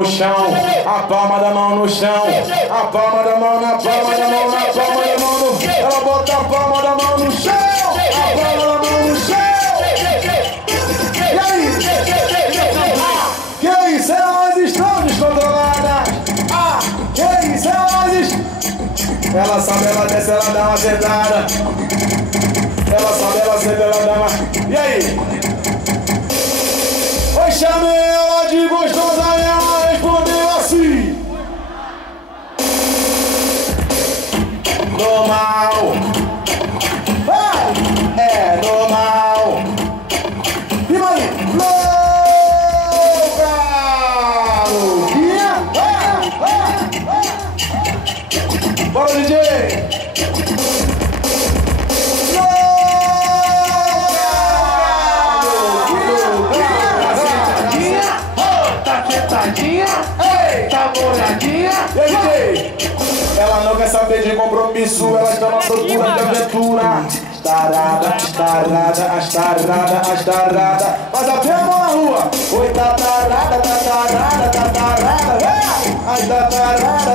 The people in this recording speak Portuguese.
no chão, a palma da mão no chão, a palma da mão na palma da mão, na palma da mão no... Ela bota a palma da mão no chão, a palma da mão no chão. E aí? Que isso? Elas estão descontroladas. Que isso? Ela sobe, ela desce, ela dá uma sentada. Ela sobe, ela senta, ela dá uma... E aí? Oi, chamei ela de gostosa e ela respondeu assim: normal. É normal. E aí? Louca! Louquinha? Bora, DJ! Tá molhadinha? E aí, DJ? Ela não quer saber de compromisso, ela está na procura de aventura. Tarada, tarada, as tarada, as tarada. Mas até a mão na rua. Oi, tá tarada, tá tarada, tá tarada. Ai, tá tarada.